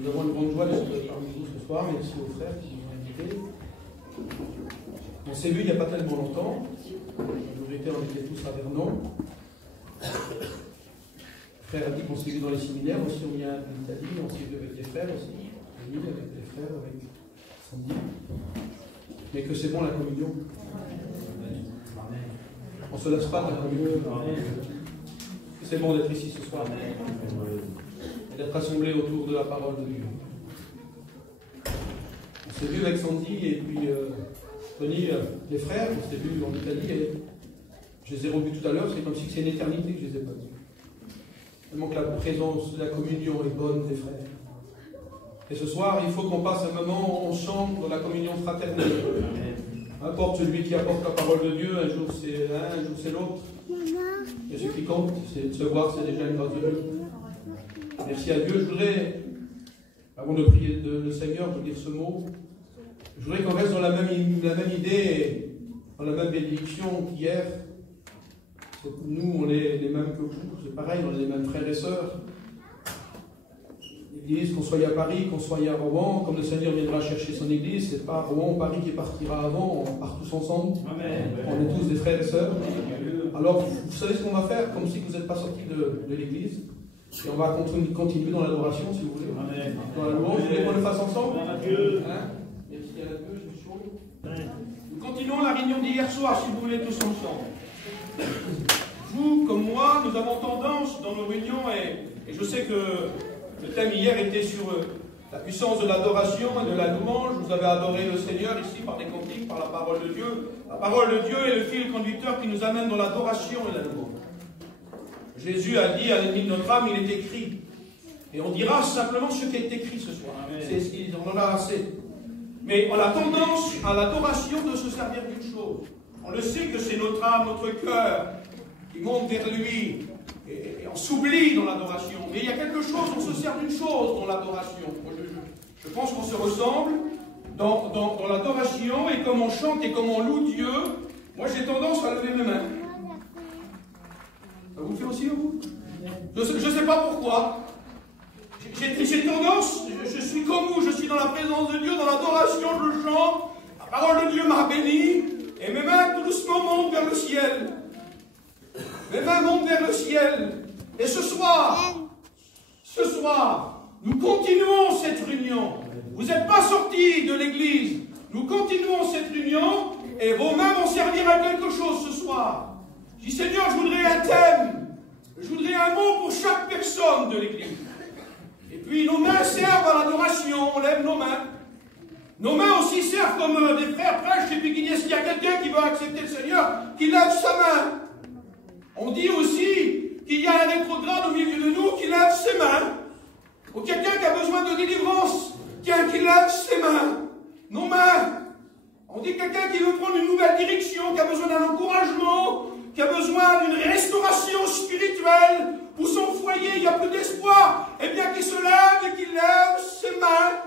Nous avons une grande joie d'être parmi vous ce soir. Merci aux frères qui nous ont invités. On s'est vu il n'y a pas tellement longtemps. La majorité, on était tous à Vernon. Le frère a dit qu'on s'est vu dans les séminaires. Aussi, on vient d'Italie. On s'est vu avec des frères aussi. Avec des frères, avec Sandy. Mais que c'est bon la communion. On ne se lasse pas de la communion. C'est bon d'être ici ce soir. Et d'être assemblés autour de la parole de Dieu. On s'est vu avec Sandy et puis Tony, les frères, on s'est vu en Italie et je les ai revus tout à l'heure, c'est comme si c'est une éternité que je les ai pas vus. Tellement que la présence de la communion est bonne des frères. Et ce soir, il faut qu'on passe un moment ensemble dans la communion fraternelle. Importe celui qui apporte la parole de Dieu, un jour c'est l'un, un jour c'est l'autre. Et ce qui compte, c'est de se voir, c'est déjà une grâce de Dieu. Merci à Dieu. Je voudrais, avant de prier le Seigneur, de dire ce mot, je voudrais qu'on reste dans la même idée, dans la même bénédiction qu'hier. Nous, on est les mêmes que vous, c'est pareil, on est les mêmes frères et sœurs. L'église, qu'on soit à Paris, qu'on soit à Rouen, comme le Seigneur viendra chercher son église, c'est pas Rouen, Paris qui partira avant, on part tous ensemble. Amen. On est tous des frères et sœurs. Alors, vous savez ce qu'on va faire, comme si vous n'êtes pas sortis de l'église. Et on va continuer dans l'adoration, si vous voulez. Amen. Dans la louange, vous voulez qu'on le fasse ensemble? Hein? Merci à la Dieu, je suis chaud. Nous continuons la réunion d'hier soir, si vous voulez, tous ensemble. Vous, comme moi, nous avons tendance dans nos réunions, et je sais que le thème hier était sur la puissance de l'adoration et de la louange. Vous avez adoré le Seigneur ici par les cantiques, par la parole de Dieu. La parole de Dieu est le fil conducteur qui nous amène dans l'adoration et la louange. Jésus a dit à l'ennemi de notre âme, il est écrit. Et on dira simplement ce qui est écrit ce soir. C'est ce qu'il en a assez. Mais on a tendance à l'adoration de se servir d'une chose. On le sait que c'est notre âme, notre cœur qui monte vers lui. Et on s'oublie dans l'adoration. Mais il y a quelque chose, on se sert d'une chose dans l'adoration. Je pense qu'on se ressemble dans l'adoration, et comme on chante et comme on loue Dieu, moi j'ai tendance à lever mes mains. Ça vous le fait aussi, vous? Je ne sais pas pourquoi. J'ai tendance, je suis comme vous, je suis dans la présence de Dieu, dans l'adoration, je chante, la parole de Dieu m'a béni, et mes mains tout doucement montent vers le ciel. Mes mains montent vers le ciel. Et ce soir, nous continuons cette réunion. Vous n'êtes pas sortis de l'église. Nous continuons cette réunion et vos mains vont servir à quelque chose ce soir. Je dis, Seigneur, je voudrais un thème. Je voudrais un mot pour chaque personne de l'église. Et puis nos mains servent à l'adoration. On lève nos mains. Nos mains aussi servent comme des frères prêches. Et puis s'il y a quelqu'un qui veut accepter le Seigneur, qu'il lève sa main. On dit aussi qu'il y a un rétrograde au milieu de nous qui lève ses mains. Ou quelqu'un qui a besoin de délivrance, qui lève ses mains. Nos mains. On dit quelqu'un qui veut prendre une nouvelle direction, qui a besoin d'un encouragement, qui a besoin d'une restauration spirituelle. Pour son foyer, il n'y a plus d'espoir. Eh bien, qu'il se lève et qu'il lève ses mains.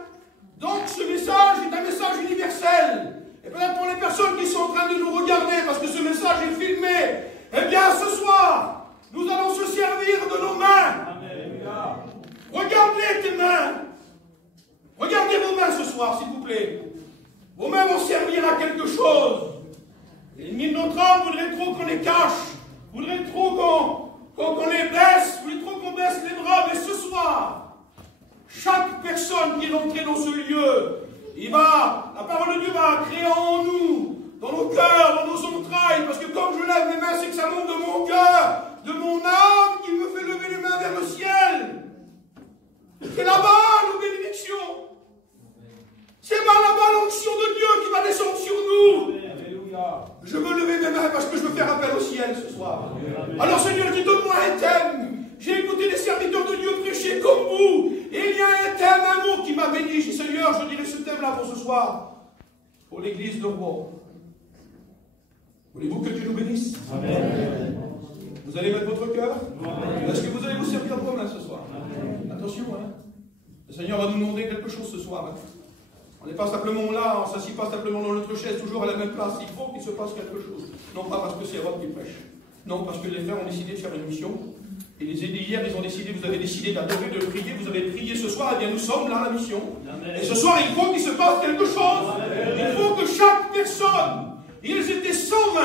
Donc, ce message est un message universel. Et peut-être pour les personnes qui sont en train de nous regarder, parce que ce message est filmé, eh bien, ce soir, nous allons se servir de nos mains. Amen. Regardez tes mains. Regardez vos mains ce soir, s'il vous plaît. Vos mains vont servir à quelque chose. L'ennemi de notre âme voudrait trop qu'on les cache. Voudrait trop qu'on les baisse. Voudrait trop qu'on baisse les bras. Mais ce soir, chaque personne qui est entrée dans ce lieu, la parole de Dieu va créer en nous, dans nos cœurs, dans nos entrailles, parce que comme je lève mes mains, c'est que ça monte de mon cœur, de mon âme, qui me fait lever les mains vers le ciel. C'est là-bas nos bénédictions. C'est là-bas l'onction de Dieu qui va descendre sur nous. Alléluia. Je veux lever mes mains parce que je veux faire appel au ciel ce soir. Amen. Alors Seigneur, dis donne-moi un thème. J'ai écouté des serviteurs de Dieu prêcher comme vous. Et il y a un thème, un mot qui m'a béni. Je dis Seigneur, je dirai ce thème-là pour ce soir. Pour l'église de Rouen. Voulez-vous que Dieu nous bénisse? Amen. Vous allez mettre votre cœur? Est-ce que vous allez vous servir de vos mains ce soir? Amen. Attention, hein. Le Seigneur va nous demander quelque chose ce soir. Hein. On n'est pas simplement là, on ne s'assied pas simplement dans notre chaise, toujours à la même place. Il faut qu'il se passe quelque chose. Non pas parce que c'est Rome qui prêche. Non, parce que les frères ont décidé de faire une mission. Et les aînés hier, ils ont décidé, vous avez décidé d'adorer, de prier, vous avez prié ce soir, et bien nous sommes là à la mission. Amen. Et ce soir, il faut qu'il se passe quelque chose. Amen. Il faut que chaque personne, ils étaient 120.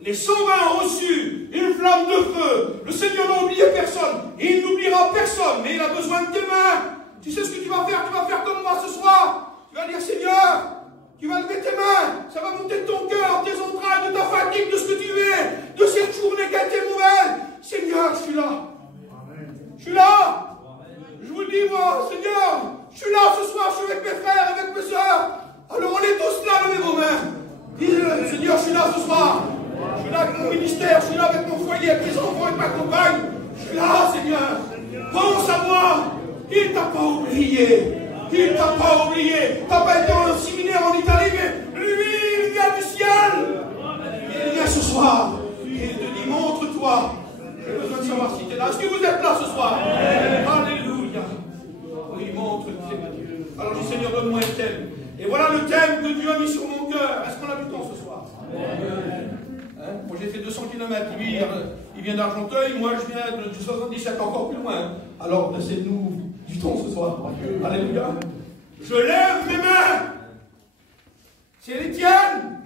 Les 120 ont reçu une flamme de feu. Le Seigneur n'a oublié personne. Il n'oubliera personne, mais il a besoin de tes mains. Tu sais ce que tu vas faire? Tu vas faire comme moi ce soir. Tu vas dire, Seigneur, tu vas lever tes mains. Ça va monter de ton cœur, tes entrailles, de ta fatigue, de ce que tu es, de cette journée qui a été mauvaise. Seigneur, je suis là. Je suis là. Je vous le dis, moi, Seigneur, je suis là ce soir, je suis avec mes frères, avec mes soeurs. Alors on est tous là, levez vos mains. Dis-le, Seigneur, je suis là ce soir. Je suis là avec mon ministère, je suis là avec mon foyer, avec mes enfants, avec ma compagne. Je suis là, Seigneur. Pense à moi. Il ne t'a pas oublié. Il ne t'a pas oublié. Tu n'as pas été en séminaire en Italie, mais lui, il vient du ciel. Il vient ce soir. Il te dit, montre-toi. J'ai besoin de savoir si tu es là. Est-ce que vous êtes là ce soir? Alléluia. Oui, montre-toi. Alors je dis, Seigneur, donne-moi un thème. Et voilà le thème que Dieu a mis sur mon cœur. Est-ce qu'on a du temps ce soir? Hein? Moi j'ai fait 200 km. Lui, il vient d'Argenteuil. Moi je viens de 77, encore plus loin. Alors laissez-nous du temps ce soir. Alléluia. Je lève mes mains. C'est les tiennes.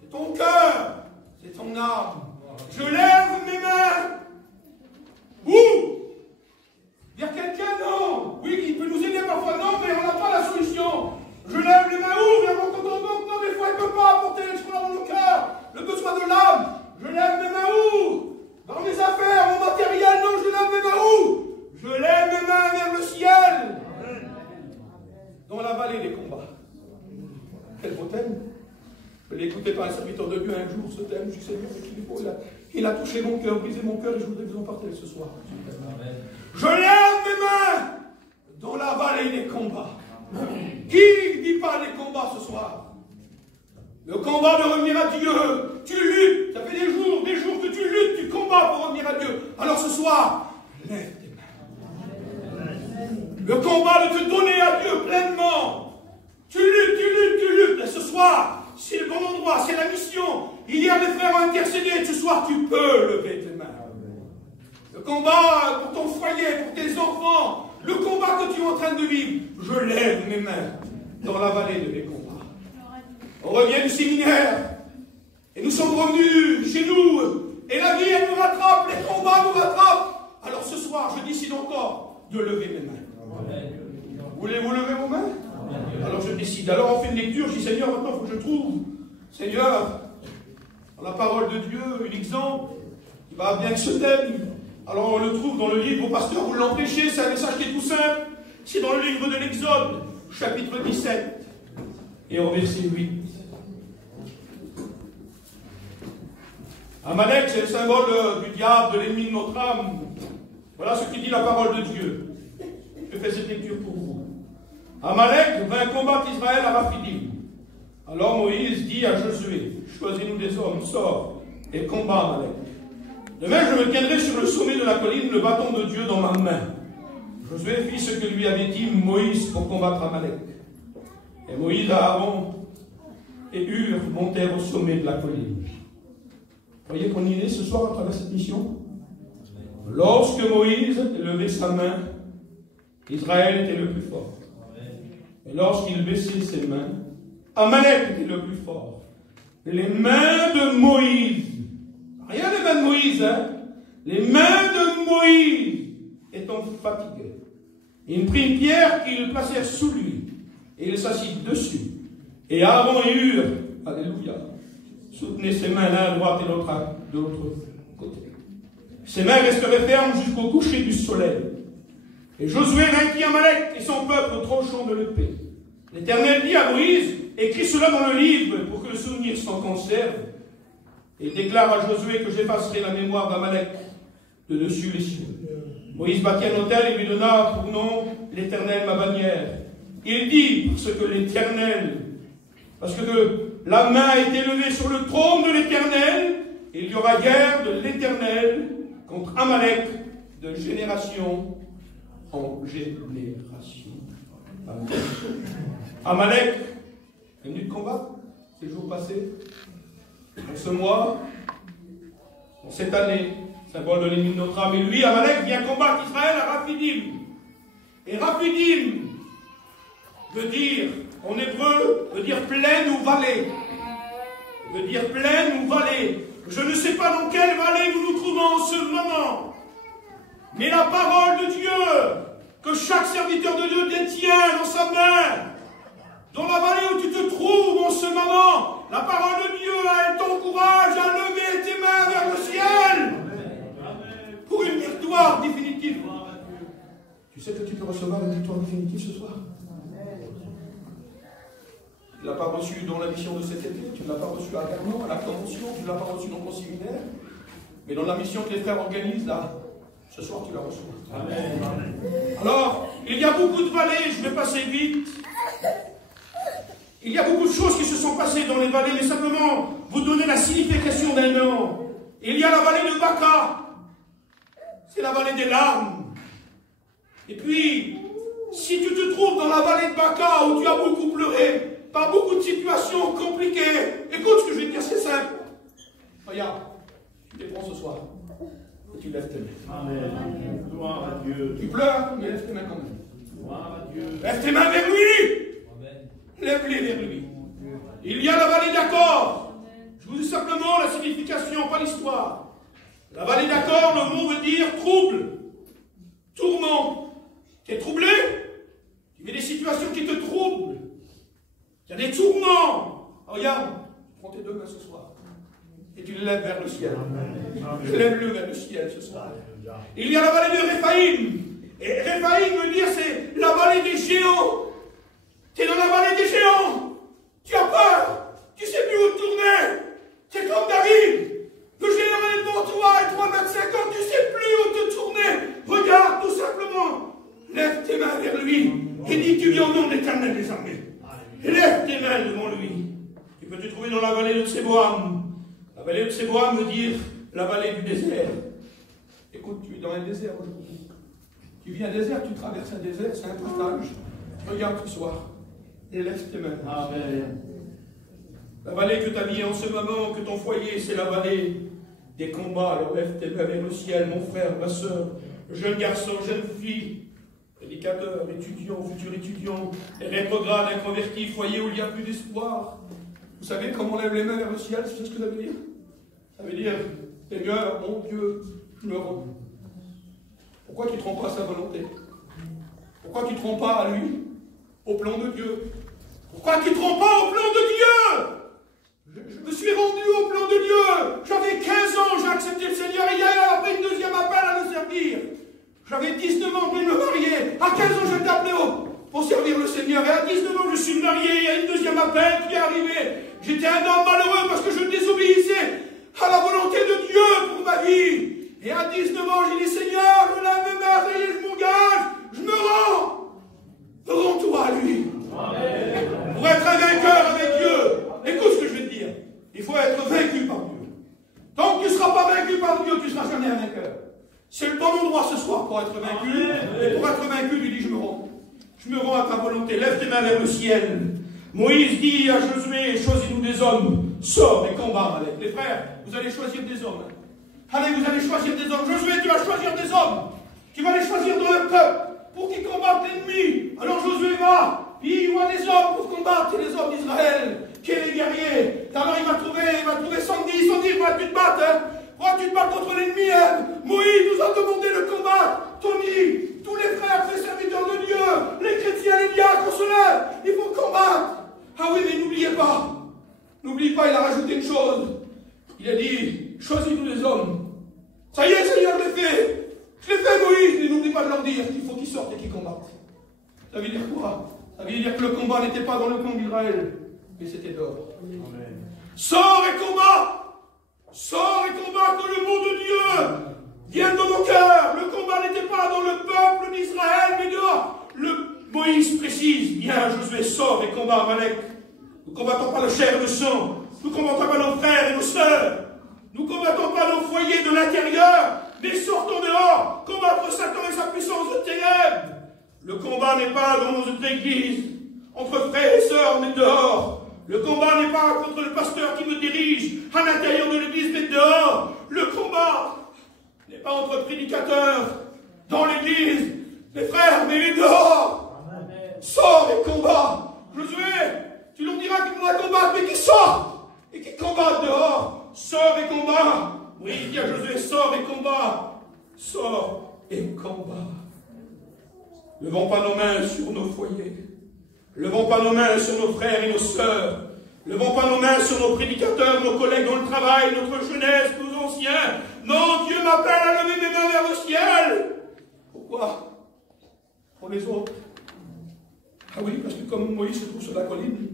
C'est ton cœur. C'est ton âme. Je lève mes mains. Où? Vers quelqu'un? Non. Oui, qui peut nous aider parfois. Non, mais on n'a pas la solution. Je lève les mains où? Vers mon compte en banque? Non, mais des fois, il ne peut pas apporter l'espoir dans nos cœurs. Le besoin de l'âme. Je lève mes mains où? Dans mes affaires, mon matériel? Non, je lève mes mains où? Je lève mes mains vers le ciel. Dans la vallée des combats. Quel beau thème. Je l'ai écouté par un serviteur de Dieu un jour, ce thème. Je suis Seigneur, il a touché mon cœur, brisé mon cœur, et je voudrais vous en partager ce soir. Amen. Je lève mes mains dans la vallée des combats. Qui ne dit pas les combats ce soir? Le combat de revenir à Dieu. Tu luttes. Ça fait des jours que tu luttes, tu combats pour revenir à Dieu. Alors ce soir, lève tes mains. Le combat de te donner à Dieu pleinement. Tu luttes. Et ce soir, c'est le bon endroit, c'est la mission. Hier, les frères ont intercédé. Ce soir, tu peux lever tes mains. Le combat pour ton foyer, pour tes enfants, le combat que tu es en train de vivre, je lève mes mains dans la vallée de mes combats. On revient du séminaire et nous sommes revenus chez nous et la vie, elle nous rattrape, les combats nous rattrapent. Alors ce soir, je décide encore de lever mes mains. Voulez-vous lever vos mains? Alors je décide. Alors on fait une lecture, je dis Seigneur, maintenant il faut que je trouve, Seigneur, dans la parole de Dieu, un exemple qui va bien avec ce thème. Alors on le trouve dans le livre, au pasteur, vous l'empêchez, c'est un message qui est tout simple. C'est dans le livre de l'Exode, chapitre 17, et au verset 8. Amalek, c'est le symbole du diable, de l'ennemi de notre âme. Voilà ce qui dit la parole de Dieu. Je fais cette lecture pour vous. Amalek vint combattre Israël à Raphidim. Alors Moïse dit à Josué, choisis-nous des hommes, sors et combat Amalek. Demain, je me tiendrai sur le sommet de la colline, le bâton de Dieu dans ma main. Josué fit ce que lui avait dit Moïse pour combattre Amalek. Et Moïse, Aaron et Hur montèrent au sommet de la colline. Vous voyez qu'on y est ce soir à travers cette mission? Lorsque Moïse levait sa main, Israël était le plus fort. Et lorsqu'il baissait ses mains, Amalek était le plus fort. Les mains de Moïse, rien les mains de Moïse, hein? Les mains de Moïse étant fatiguées, il prit une pierre qu'ils placèrent sous lui, et il s'assit dessus. Et Aaron et Hur, alléluia, soutenaient ses mains l'un à droite et l'autre de l'autre côté. Ses mains resteraient fermes jusqu'au coucher du soleil. Et Josué vainquit Amalek et son peuple au tranchant de l'épée. L'Éternel dit à Moïse, écris cela dans le livre pour que le souvenir s'en conserve. Et il déclare à Josué que j'effacerai la mémoire d'Amalek de dessus les cieux. Moïse bâtit un autel et lui donna pour nom l'Éternel ma bannière. Il dit, parce que la main a été levée sur le trône de l'Éternel, et il y aura guerre de l'Éternel contre Amalek de génération en génération. Amen. Amalek est venu de combattre ces jours passés, en ce mois, en cette année, symbole de l'ennemi de notre âme. Et lui, Amalek, vient combattre Israël à Raphidim. Et Raphidim veut dire, en hébreu, veut dire plaine ou vallée. Veut dire plaine ou vallée. Je ne sais pas dans quelle vallée nous nous trouvons en ce moment. Mais la parole de Dieu, que chaque serviteur de Dieu détient dans sa main, dans la vallée où tu te trouves en ce moment, la parole de Dieu, elle t'encourage à lever tes mains vers le ciel pour une victoire définitive. Tu sais que tu peux recevoir une victoire définitive ce soir. Tu ne l'as pas reçu dans la mission de cet été, tu ne l'as pas reçu à Garnon, à la convention, tu ne l'as pas reçu dans ton séminaire, mais dans la mission que les frères organisent là, ce soir tu la reçois. Amen. Alors, il y a beaucoup de vallées, je vais passer vite. Il y a beaucoup de choses qui se sont passées dans les vallées, mais simplement vous donner la signification d'un nom. Il y a la vallée de Baca, c'est la vallée des larmes. Et puis, si tu te trouves dans la vallée de Baca où tu as beaucoup pleuré, par beaucoup de situations compliquées, écoute ce que je vais te dire, c'est simple. Regarde, tu les prends ce soir et tu lèves tes mains. Amen. Gloire à Dieu. Tu pleures, mais lève tes mains quand même. Gloire à Dieu. Lève tes mains vers lui. Lève-les vers lui. Il y a la vallée d'Accord. Je vous dis simplement la signification, pas l'histoire. La vallée d'Accord, le mot veut dire trouble, tourment. Tu es troublé? Tu vis des situations qui te troublent. Il y a des tourments. Regarde, tu prends tes deux mains ce soir et tu les lèves vers le ciel. Lève-le vers le ciel ce soir. Il y a la vallée de Réphaïm. Et Réphaïm veut dire c'est la vallée des géants. Tu es dans la vallée des géants. Tu as peur. Tu ne sais plus où te tourner. C'est comme David. Le géant est devant toi et 3,50 m. Tu ne sais plus où te tourner. Regarde tout simplement. Lève tes mains vers lui et dis tu viens au nom de l'Éternel des armées. Et lève tes mains devant lui. Tu peux te trouver dans la vallée de Tséboam. La vallée de Tséboam veut dire la vallée du désert. Écoute, tu es dans un désert aujourd'hui. Tu vis un désert, tu traverses un désert, c'est un partage. Regarde ce soir. Et lève tes mains. Amen. La vallée que tu as mis en ce moment, que ton foyer, c'est la vallée des combats. Alors lève tes mains vers le ciel, mon frère, ma soeur, jeune garçon, jeune fille, prédicateur, étudiant, futur étudiant, rétrograde, inconverti, foyer où il n'y a plus d'espoir. Vous savez comment on lève les mains vers le ciel? C'est ce que ça veut dire? Ça veut dire, Seigneur, mon Dieu, je me rends. Pourquoi tu ne te rends pas à sa volonté? Pourquoi tu ne te rends pas à lui? Au plan de Dieu. Pourquoi tu ne te rends pas au plan de Dieu? Je me suis rendu au plan de Dieu. J'avais 15 ans, j'ai accepté le Seigneur et il y a après une deuxième appel à le servir. J'avais 19 ans pour me marier. À 15 ans, j'étais appelé pour servir le Seigneur. Et à 19 ans, je suis marié. Il y a une deuxième appel qui est arrivé. J'étais un homme malheureux parce que je désobéissais à la volonté de Dieu pour ma vie. Et à 19 ans, j'ai dit, Seigneur, je lève mes mains, ça y est, je m'engage, je me rends. Rends-toi à lui. Amen. Pour être un vainqueur avec Dieu. Écoute ce que je vais te dire. Il faut être vaincu par Dieu. Tant que tu ne seras pas vaincu par Dieu, tu ne seras jamais un vainqueur. C'est le bon endroit ce soir pour être vaincu. Et pour être vaincu, tu dis, je me rends. Je me rends à ta volonté. Lève tes mains vers le ciel. Moïse dit à Josué, choisis-nous des hommes. Sors et combat avec. Les frères, vous allez choisir des hommes. Allez, vous allez choisir des hommes. Josué, tu vas choisir des hommes. Tu vas les choisir dans le peuple pour qu'ils combattent l'ennemi. Alors Josué va, puis il voit des hommes pour combattre, c'est les hommes d'Israël, qui est les guerriers. Alors il va trouver Sandy, pourquoi tu te battes, hein? Pourquoi tu te bats contre l'ennemi, hein? Moïse nous a demandé de combattre. Tony, tous les frères, les serviteurs de Dieu, les chrétiens, les diacres, on se lève, il faut combattre. Ah oui, mais n'oubliez pas, il a rajouté une chose. Il a dit, choisis-nous des hommes. Ça y est, Seigneur, je l'ai fait. Je l'ai fait, Moïse, mais n'oublie pas de leur dire qu'il faut qu'ils sortent et qu'ils combattent. Ça veut dire quoi? Ça veut dire que le combat n'était pas dans le camp d'Israël, mais c'était dehors. Amen. Sors et combat! Sors et combat, que le mot de Dieu vienne dans nos cœurs. Le combat n'était pas dans le peuple d'Israël, mais dehors. Moïse précise, bien Josué, sort et combat Amalek. Nous ne combattons pas le chair et le sang. Nous ne combattons pas nos frères et nos sœurs. Nous ne combattons pas nos foyers de l'intérieur, mais sortons dehors, combattre Satan et sa puissance de ténèbres. Le combat n'est pas dans notre église, entre frères et sœurs, mais dehors. Le combat n'est pas contre le pasteur qui me dirige à l'intérieur de l'église, mais dehors. Le combat n'est pas entre prédicateurs dans l'église, mes frères, mais il est dehors. Sors et combat. Josué, tu leur diras qu'il faudra combattre, mais qui sort et qui combat dehors. Sors et combat. Oui, il dit à Josué, sors et combat. Sors et combat. Levons pas nos mains sur nos foyers. Levons pas nos mains sur nos frères et nos sœurs. Levons pas nos mains sur nos prédicateurs, nos collègues dans le travail, notre jeunesse, nos anciens. Non, Dieu m'appelle à lever mes mains vers le ciel. Pourquoi? Pour les autres. Ah oui, parce que comme Moïse se trouve sur la colline,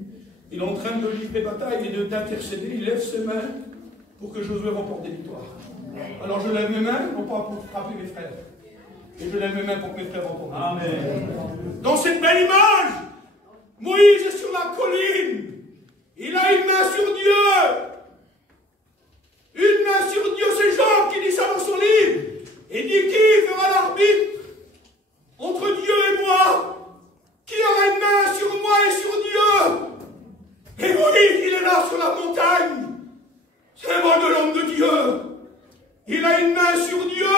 il est en train de livrer bataille et d'intercéder. Il lève ses mains pour que Josué remporte des victoires. Alors je lève mes mains, non pas pour frapper mes frères, et je lève mes mains pour que mes frères remportent. Amen. Dans cette belle image, Moïse est sur la colline. Il a une main sur Dieu. Une main sur Dieu, c'est Jean qui dit ça dans son livre. Et dit qui fera l'arbitre entre Dieu et moi? Qui aura une main sur moi et sur Dieu? Et Moïse, il est là sur la montagne. Symbole de l'homme de Dieu. Il a une main sur Dieu.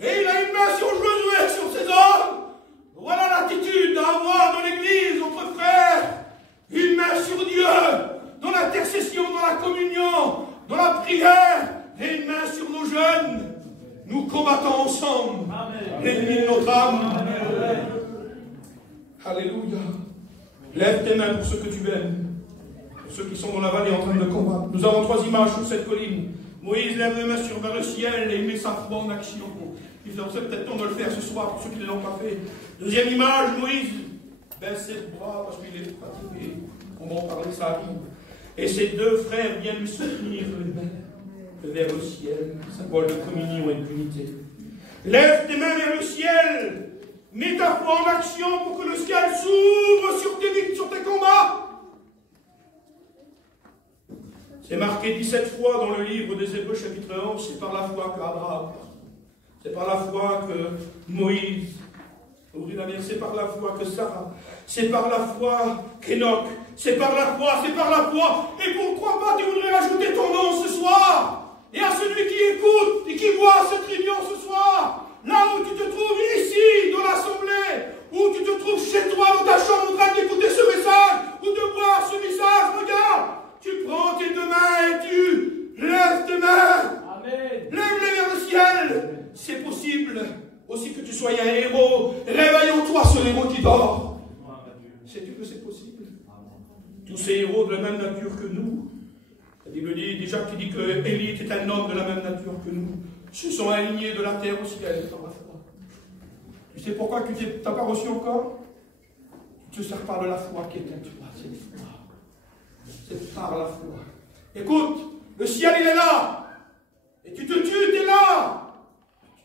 Et il a une main sur Josué, sur ses hommes. Voilà l'attitude à avoir dans l'église, entre frères. Une main sur Dieu, dans l'intercession, dans la communion, dans la prière, et une main sur nos jeunes. Nous combattons ensemble l'ennemi de notre âme. Amen. Alléluia. Lève tes mains pour ceux que tu aimes, pour ceux qui sont dans la vallée en train de combattre. Nous avons 3 images sur cette colline. Moïse lève les mains vers le ciel et il met sa foi en action. Vous avez peut-être temps de le faire ce soir pour ceux qui ne l'ont pas fait. Deuxième image, Moïse baisse ses bras parce qu'il est fatigué. On va en parler, ça arrive. Et ses 2 frères viennent lui soutenir les mains vers le ciel, symbole de communion et d'unité. Lève tes mains vers le ciel. Mets ta foi en action pour que le ciel s'ouvre sur tes combats. C'est marqué 17 fois dans le livre des Hébreux chapitre 11. C'est par la foi qu'Abraham, c'est par la foi que Moïse, c'est par la foi que Sarah, c'est par la foi qu'Enoch, c'est par la foi. Et pourquoi pas tu voudrais rajouter ton nom ce soir? Et à celui qui écoute et qui voit cette réunion ce soir, là où tu te trouves ici, dans l'assemblée, où tu te trouves chez toi, dans ta chambre, en train d'écouter ce message, ou de voir ce message, regarde, tu prends tes 2 mains et tu lèves tes mains. Amen. Lève-les vers le ciel. C'est possible aussi que tu sois un héros. Réveille en toi ce héros qui dort. Sais-tu que c'est possible? Tous ces héros de la même nature que nous. La Bible dit déjà qui dit que Élie était un homme de la même nature que nous. Se sont alignés de la terre au ciel par la foi. Tu sais pourquoi tu n'as pas reçu encore? Tu te sers par de la foi qui est en toi. C'est la foi. C'est par la foi. Écoute, le ciel il est là. Et tu te tues, tu es là.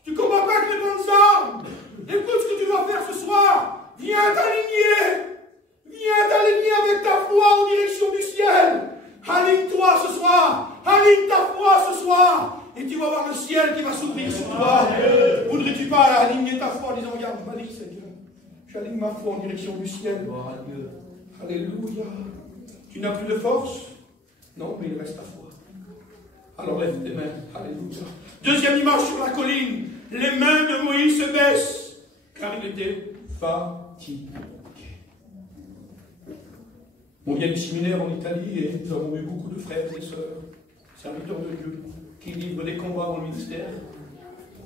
Tu ne combats pas avec les bonnes armes. Écoute ce que tu dois faire ce soir. Viens t'aligner. Viens t'aligner avec ta foi en direction du ciel. Aligne-toi ce soir. Aligne ta foi ce soir. Et tu vas voir le ciel qui va s'ouvrir sur toi. Voudrais-tu pas aligner ta foi en disant, regarde, vas-y Seigneur. J'aligne ma foi en direction du ciel. Alléluia. Tu n'as plus de force? Non, mais il reste ta foi. Alors lève tes mains. Alléluia. Deuxième image sur la colline. Les mains de Moïse se baissent, car il était fatigué. On vient du séminaire en Italie et nous avons eu beaucoup de frères et sœurs, serviteurs de Dieu, qui livrent des combats dans le ministère.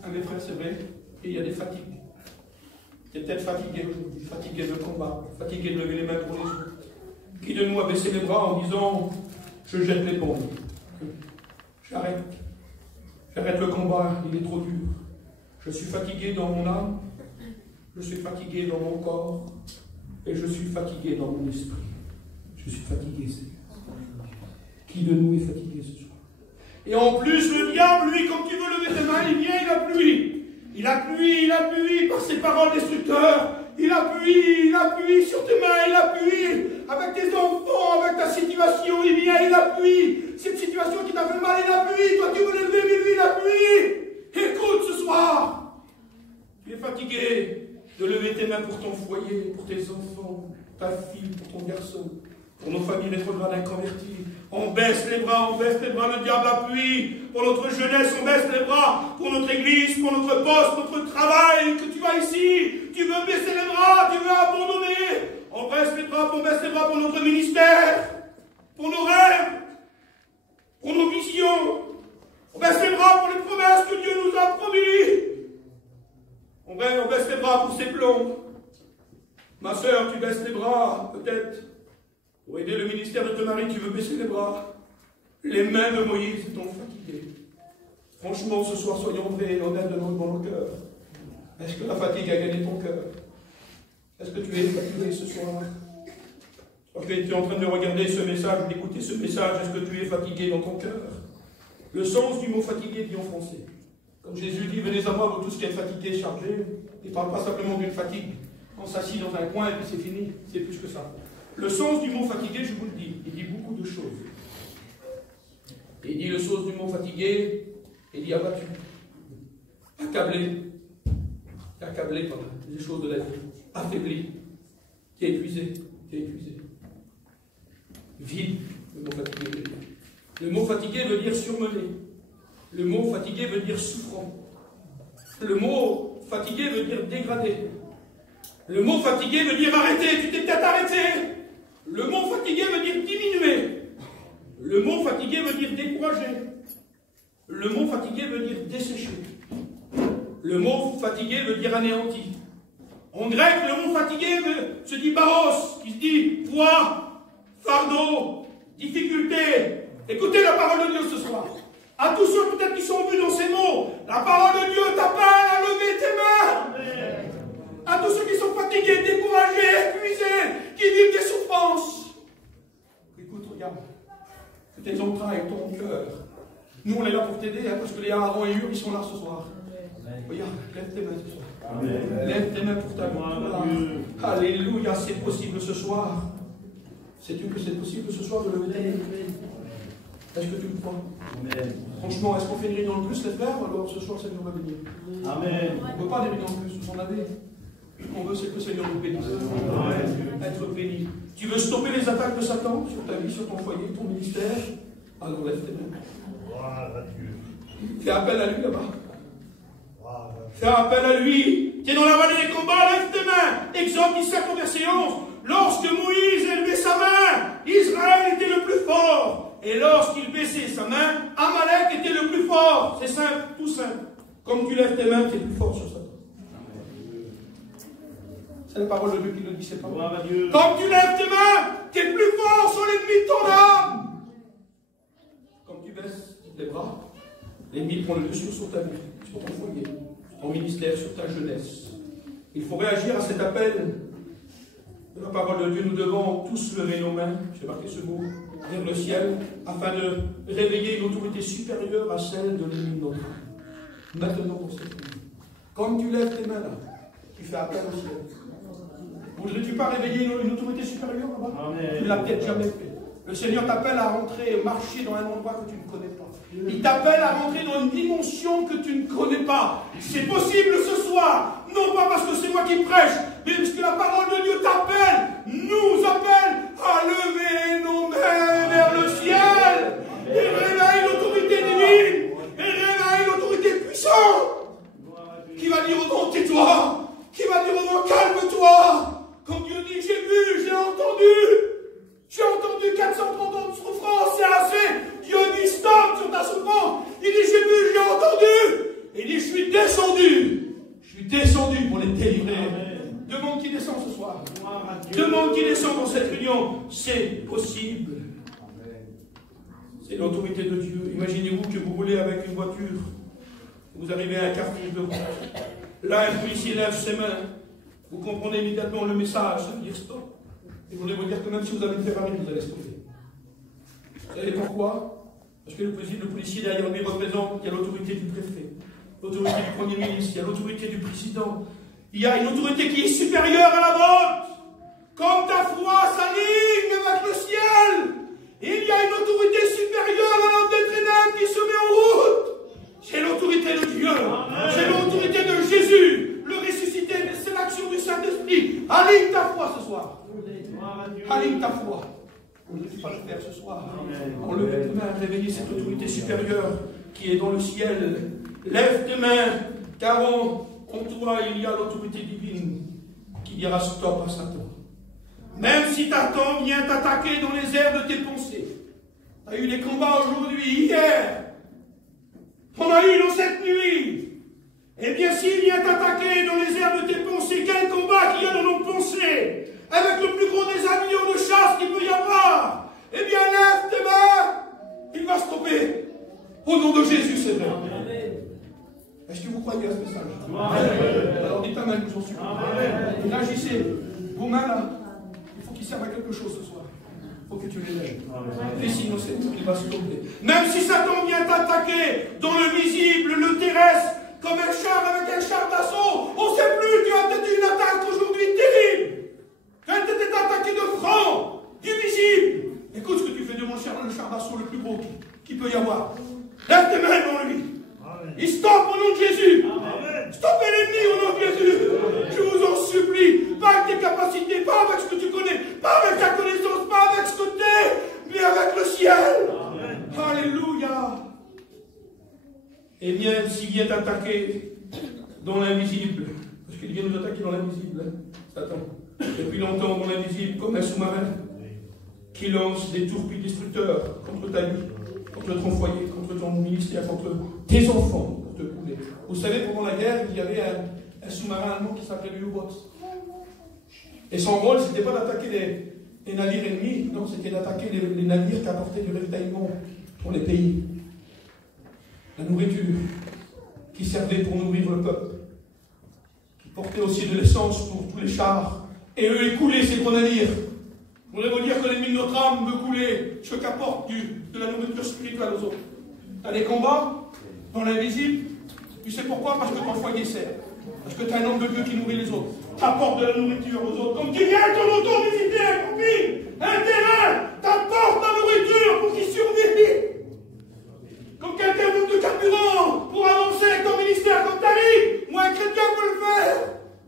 Un des frères, c'est vrai, et il y a des fatigues. Tu es peut-être fatigué aujourd'hui, fatigué de combat, fatigué de lever les mains pour les autres. Qui de nous a baissé les bras en disant, je jette l'éponge, j'arrête le combat, il est trop dur. Je suis fatigué dans mon âme, je suis fatigué dans mon corps, et je suis fatigué dans mon esprit. Je suis fatigué, Seigneur. Qui de nous est fatigué ce soir? Et en plus, le diable, lui, quand il veut lever ses mains, il vient, il appuie. Il appuie par ses paroles destructeurs. Il appuie sur tes mains, il appuie avec tes enfants, avec ta situation. Il vient, il appuie. Cette situation qui t'a fait mal, il appuie. Toi, tu veux le lever, mais lui, il appuie. Écoute ce soir. Tu es fatigué de lever tes mains pour ton foyer, pour tes enfants, ta fille, pour ton garçon, pour nos familles rétrogrades inconverties. On baisse les bras, le diable appuie. Pour notre jeunesse, on baisse les bras. Pour notre église, pour notre poste, notre travail, que tu vas ici, tu veux baisser les bras, tu veux abandonner. On baisse les bras pour notre ministère, pour nos rêves, pour nos visions. On baisse les bras pour les promesses que Dieu nous a promises. On baisse les bras pour ses plans. Ma soeur, tu baisses les bras, peut-être. Pour aider le ministère de ton mari, tu veux baisser les bras. Les mains de Moïse t'ont fatigué. Franchement, ce soir, soyons vrais et honnêtes dans nos cœurs. Est-ce que la fatigue a gagné ton cœur? Est-ce que tu es fatigué ce soir? Parce que tu es en train de regarder ce message, d'écouter ce message, est-ce que tu es fatigué dans ton cœur? Le sens du mot fatigué dit en français. Comme Jésus dit, venez à moi, vous tous qui êtes fatigués, chargés. Il ne parle pas simplement d'une fatigue. On s'assit dans un coin et puis c'est fini. C'est plus que ça. Le sens du mot fatigué, je vous le dis, il dit beaucoup de choses. Il dit le sens du mot fatigué, il dit abattu, accablé par les choses de la vie, affaibli, qui est épuisé, vide, le mot fatigué veut dire. Le mot fatigué veut dire surmené. Le mot fatigué veut dire souffrant. Le mot fatigué veut dire dégradé. Le mot fatigué veut dire arrêter, tu t'es peut-être arrêté. Le mot fatigué veut dire diminuer. Le mot fatigué veut dire décourager. Le mot fatigué veut dire dessécher. Le mot fatigué veut dire anéanti. En grec, le mot fatigué se dit baros, qui se dit poids, fardeau, difficulté. Écoutez la parole de Dieu ce soir. À tous ceux peut-être qui sont vus dans ces mots, la parole de Dieu t'appelle à lever tes mains. Amen. À tous ceux qui sont fatigués, découragés, épuisés, qui vivent des souffrances. Écoute, regarde, que tes entrailles, ton cœur. Nous, on est là pour t'aider, hein, parce que les Aaron et Hur, ils sont là ce soir. Amen. Regarde, lève tes mains ce soir. Amen. Lève tes mains pour ta vie. Alléluia, c'est possible ce soir. Sais-tu que c'est possible ce soir de lever tes mains? Est-ce que tu le crois? Amen. Franchement, est-ce qu'on fait une réunion de plus, les frères? Alors ce soir, Seigneur va bénir. Amen. On ne veut pas des réunions de plus, vous en avez. Ce qu'on veut, c'est que le Seigneur nous bénisse. Être béni. Tu veux stopper les attaques de Satan sur ta vie, sur ton foyer, ton ministère? Alors lève tes mains. Fais appel à lui là-bas. Fais appel à lui. Tu es dans la vallée des combats, lève tes mains. Exode 17, verset 11. Lorsque Moïse élevait sa main, Israël était le plus fort. Et lorsqu'il baissait sa main, Amalek était le plus fort. C'est simple, tout simple. Comme tu lèves tes mains, tu es plus fort sur Satan. C'est la parole de Dieu qui le dit, c'est pas moi. Comme tu lèves tes mains, tu es plus fort sur l'ennemi de ton âme. Comme tu baisses tes bras, l'ennemi prend le dessus sur ta vie, sur ton foyer, sur ton ministère, sur ta jeunesse. Il faut réagir à cet appel de la parole de Dieu. Nous devons tous lever nos mains, j'ai marqué ce mot, vers le ciel, afin de réveiller une autorité supérieure à celle de l'ennemi de notre âme. Maintenant, pour cette nuit, comme tu lèves tes mains là, tu fais appel au ciel. Voudrais-tu pas réveiller une autorité supérieure là-bas? Tu ne l'as peut-être jamais fait. Le Seigneur t'appelle à rentrer, marcher dans un endroit que tu ne connais pas. Il t'appelle à rentrer dans une dimension que tu ne connais pas. C'est possible ce soir, non pas parce que c'est moi qui prêche, mais parce que la parole de Dieu t'appelle, nous appelle à lever nos mains vers le ciel. Et réveille l'autorité divine, et réveille l'autorité puissante, qui va dire au vent, tais-toi, qui va dire au vent, calme-toi. Quand Dieu dit, j'ai vu, j'ai entendu 430 ans de souffrance, c'est assez. Dieu dit, stop sur ta souffrance. Il dit, j'ai vu, j'ai entendu. Il dit, je suis descendu pour les délivrer. Amen. Demande qui descend ce soir. Demande qui descend dans cette réunion. C'est possible. C'est l'autorité de Dieu. Imaginez-vous que vous roulez avec une voiture. Vous arrivez à un carrefour de route. Là, un policier lève ses mains. Vous comprenez immédiatement le message. Ça veut dire stop. Et vous devez vous dire que même si vous avez une Ferrari, vous allez stopper. Vous savez pourquoi? Parce que le policier derrière lui représente, il y a l'autorité du préfet, l'autorité du Premier ministre, il y a l'autorité du président. Il y a une autorité qui est supérieure à la vôtre. Comme ta foi s'aligne avec le ciel, il y a une autorité supérieure à l'homme des ténèbres qui se met en route. C'est l'autorité de Dieu. C'est l'autorité de Jésus. Le ressuscité, c'est l'action du Saint-Esprit. Aligne ta foi ce soir. Aligne ta foi. On ne peut pas le faire ce soir. On lève tes mains, réveiller cette autorité supérieure qui est dans le ciel. Lève tes mains, car en toi il y a l'autorité divine qui dira stop à Satan. Même si Satan vient t'attaquer dans les airs de tes pensées. Tu as eu des combats aujourd'hui, hier. On a eu dans cette nuit. Eh bien, s'il vient t'attaquer dans les airs de tes pensées, quel combat qu'il y a dans nos pensées, avec le plus gros des avions de chasse qu'il peut y avoir, eh bien, lève tes mains, il va stopper. Au nom de Jésus, c'est vrai. Est-ce que vous croyez à ce message? Alors dites amen, nous en supplie. Et agissez. Vos mains là, il faut qu'ils servent à quelque chose ce soir. Il faut que tu les lèves. Et sinon, c'est tout qui va se tomber. Même si Satan vient t'attaquer dans le visible, le terrestre, comme un char avec un char d'assaut, on ne sait plus, tu as peut-être une attaque aujourd'hui terrible. Tu as été attaqué de front, du visible. Écoute ce que tu fais de mon char, le char d'assaut le plus beau qu'il peut y avoir. Lève tes mains devant lui. Il stoppe au nom de Jésus. Amen. Stoppez l'ennemi au nom de Jésus. Je vous en supplie. Pas avec tes capacités, pas avec ce que tu connais, pas avec ta connaissance, pas avec ce que tu es, mais avec le ciel. Amen. Alléluia. Et bien, s'il vient t'attaquer dans l'invisible, parce qu'il vient nous attaquer dans l'invisible, Satan, depuis longtemps dans l'invisible, comme un sous-marin, qui lance des tourpilles destructeurs contre ta vie, contre ton foyer, contre ton ministère, contre tes enfants, pour te couler. Vous savez, pendant la guerre, il y avait un sous-marin allemand qui s'appelait le U-Boat. Et son rôle, ce n'était pas d'attaquer les navires ennemis, non, c'était d'attaquer les navires qui apportaient du ravitaillement pour les pays. La nourriture qui servait pour nourrir le peuple, qui portait aussi de l'essence pour tous les chars, et eux, ils coulaient ces gros navires. Je voudrais vous dire que l'ennemi de notre âme veut couler ce qu'apporte de la nourriture spirituelle aux autres. Tu as des combats dans l'invisible. Tu sais pourquoi? Parce que ton foyer sert. Parce que tu as un homme de Dieu qui nourrit les autres. Tu apportes de la nourriture aux autres. Comme tu viens de ton auto visiter un camping, un terrain, tu apportes la nourriture pour qu'ils survivent. Comme quelqu'un manque de carburant pour avancer avec ton ministère, comme tu arrives. Moi, un chrétien peut le faire.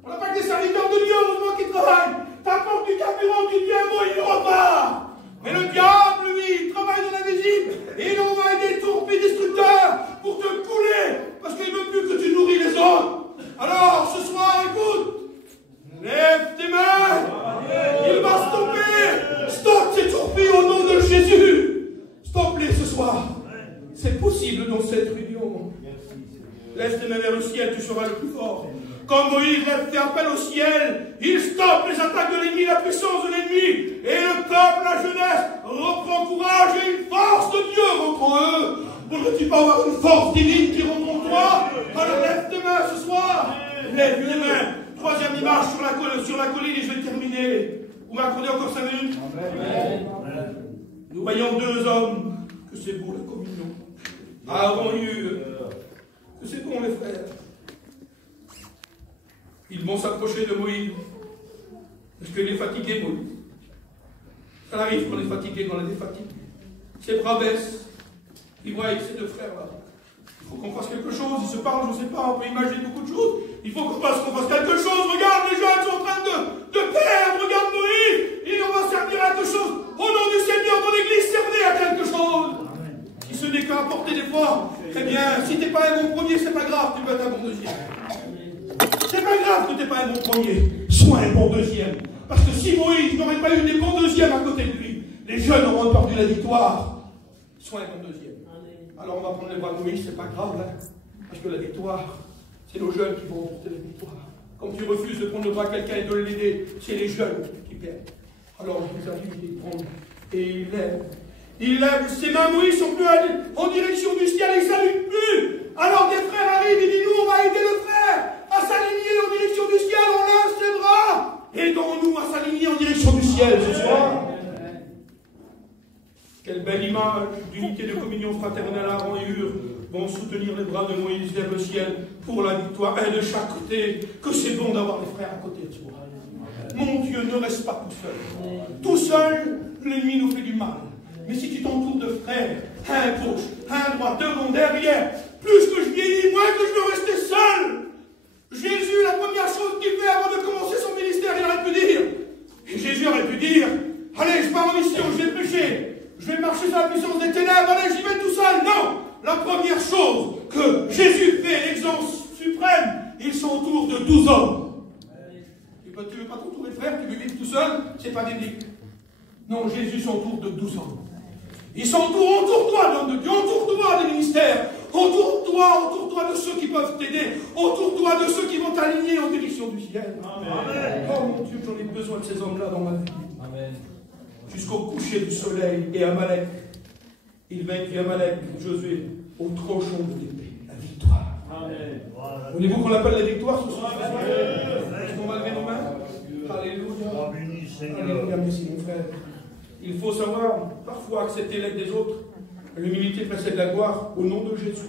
On n'a pas que des serviteurs de Dieu, heureusement qui travaillent. T'apportes du carburant, tu dis un mot, il repart. Mais le diable, lui, il travaille dans l'invisible. Et il envoie des tourpilles destructeurs pour te couler. Parce qu'il ne veut plus que tu nourris les autres. Alors, ce soir, écoute. Lève tes mains. Il va stopper. Stoppe ces tourpilles au nom de Jésus. Stoppe-les ce soir. C'est possible dans cette réunion. Lève tes mains vers le ciel, tu seras le plus fort. Comme Moïse fait appel au ciel, il stoppe les attaques de l'ennemi, la puissance de l'ennemi. Et le peuple, la jeunesse, reprend courage et une force de Dieu rentre eux. Voudrais-tu pas avoir une force divine qui rentre en toi? Alors lève tes mains ce soir. Lève les mains. Troisième image sur la colline et je vais terminer. Vous m'accordez encore 5 minutes? Amen. Nous voyons deux hommes, que c'est beau la communion. Aaron et Hur, que c'est bon les frères. Ils vont s'approcher de Moïse. Parce qu'il est fatigué, Moïse. Ça arrive qu'on est fatigué, qu'on a des fatigues. Ses bras baissent. Ils voient ces deux frères-là. Il faut qu'on fasse quelque chose. Ils se parlent, je ne sais pas, on peut imaginer beaucoup de choses. Il faut qu'on fasse quelque chose. Regarde, les jeunes sont en train de perdre. Regarde Moïse. Et on va servir à quelque chose. Au nom du Seigneur, dans l'église, servez à quelque chose. Si ce n'est qu'à apporter des fois, eh bien, si tu n'es pas un bon premier, c'est pas grave, tu peux être un bon deuxième. C'est pas grave que tu n'es pas un bon premier. Sois un bon deuxième. Parce que si Moïse n'aurait pas eu des bons deuxièmes à côté de lui, les jeunes auront perdu la victoire. Sois un bon deuxième. Alors on va prendre les bras de Moïse, c'est pas grave, hein, parce que la victoire, c'est nos jeunes qui vont remporter la victoire. Comme tu refuses de prendre le bras de quelqu'un et de l'aider, c'est les jeunes qui perdent. Alors on vous invite à prendre. Et il lève ses mains, Moïse, sont plus en direction du ciel, il ne salue plus. Alors des frères arrivent, il dit nous on va aider le frère à s'aligner en direction du ciel, on lève ses bras. Aidons-nous à s'aligner en direction du ciel ce soir. Quelle belle image d'unité de communion fraternelle. Aaron et Hur vont soutenir les bras de Moïse vers le ciel pour la victoire. Un de chaque côté. Que c'est bon d'avoir les frères à côté de soi. Mon Dieu, ne reste pas tout seul. Tout seul, l'ennemi nous fait du mal. Mais si tu t'entoures de frères, un à gauche, un à droite, devant, derrière, plus que je vieillis, moins que je veux rester seul. Jésus, la première chose qu'il fait avant de commencer son ministère, il aurait pu dire, et Jésus aurait pu dire, allez, je pars en mission, je vais prêcher péché. Je vais marcher sur la puissance des ténèbres. Allez, j'y vais tout seul. Non. La première chose que Jésus fait, l'exemple suprême, ils sont autour de 12 hommes. Tu ne veux pas t'entourer de frères, tu veux vivre tout seul, c'est pas biblique. Non, Jésus s'entoure de 12 hommes. Ils s'entourent, entoure-toi, l'homme de Dieu, entoure-toi des ministères, entoure-toi de ceux qui peuvent t'aider, entoure-toi de ceux qui vont t'aligner en direction du ciel. Amen. Oh mon Dieu, j'en ai besoin de ces hommes-là dans ma vie. Amen. Jusqu'au coucher du soleil, et Amalek, il vainquit Amalek, Josué, au tranchant de l'épée, la victoire. Amen. Voulez-vous qu'on appelle la victoire ce soir? Est-ce qu'on va lever nos mains? Alléluia. Alléluia, merci mon frère. Il faut savoir, parfois, accepter l'aide des autres. L'humilité précède la gloire au nom de Jésus.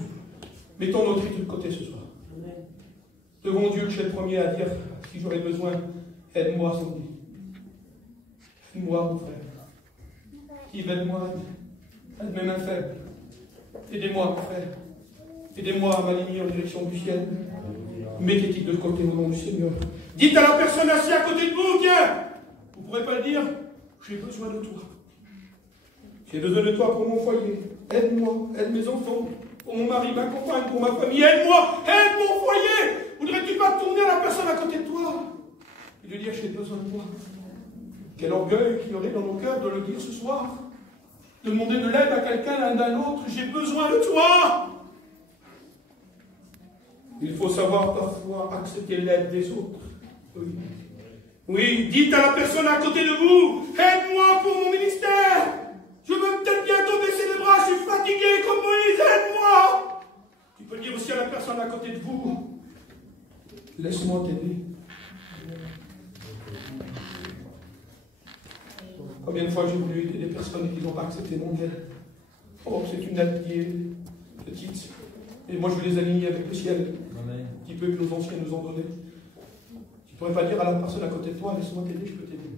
Mettons notre vie de côté ce soir. Devant Dieu, je suis le premier à dire, si j'aurais besoin, aide-moi, Sandy. Aide-moi, mon frère. Yves, aide-moi. Aide mes mains faibles. Aidez-moi, mon frère. Aidez-moi à m'aligner en direction du ciel. Mettez-il de côté au nom du Seigneur. Dites à la personne assise à côté de vous, tiens, vous ne pourrez pas le dire, j'ai besoin de toi. J'ai besoin de toi pour mon foyer. Aide-moi, aide mes enfants, pour mon mari, ma compagne, pour ma famille. Aide-moi, aide mon foyer. Voudrais-tu pas tourner à la personne à côté de toi et lui dire, j'ai besoin de toi. Quel orgueil qu'il y aurait dans nos cœurs de le dire ce soir. De demander de l'aide à quelqu'un, l'un d'un autre. J'ai besoin de toi. Il faut savoir parfois accepter l'aide des autres. Oui. Oui, dites à la personne à côté de vous, aide-moi pour mon ministère. Je veux peut-être bientôt baisser les bras, je suis fatigué comme Moïse, aide-moi. Tu peux dire aussi à la personne à côté de vous, laisse-moi t'aider. Combien de fois j'ai voulu aider des personnes qui n'ont pas accepté mon aide? Oh, c'est une aide qui est petite. Et moi je vais les aligner avec le ciel. Amen. Un petit peu que nos anciens nous ont donné. Tu ne pourrais pas dire à la personne à côté de toi, laisse-moi t'aider, je peux t'aider.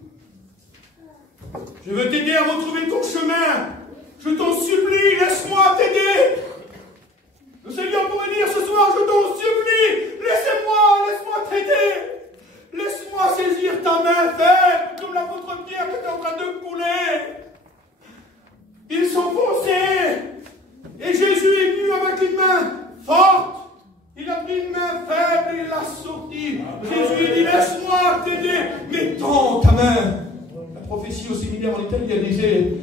Je veux t'aider à retrouver ton chemin. Je t'en supplie, laisse-moi t'aider. Le Seigneur pourrait dire ce soir, je t'en supplie, laisse-moi t'aider. Laisse-moi saisir ta main faible, comme l'apôtre Pierre qui était en train de couler. Ils s'enfonçaient. Et Jésus est venu avec une main forte. Il a pris une main faible et il l'a sortie. Jésus lui dit, laisse-moi t'aider, mais tends ta main. La prophétie au séminaire en Italie, elle disait,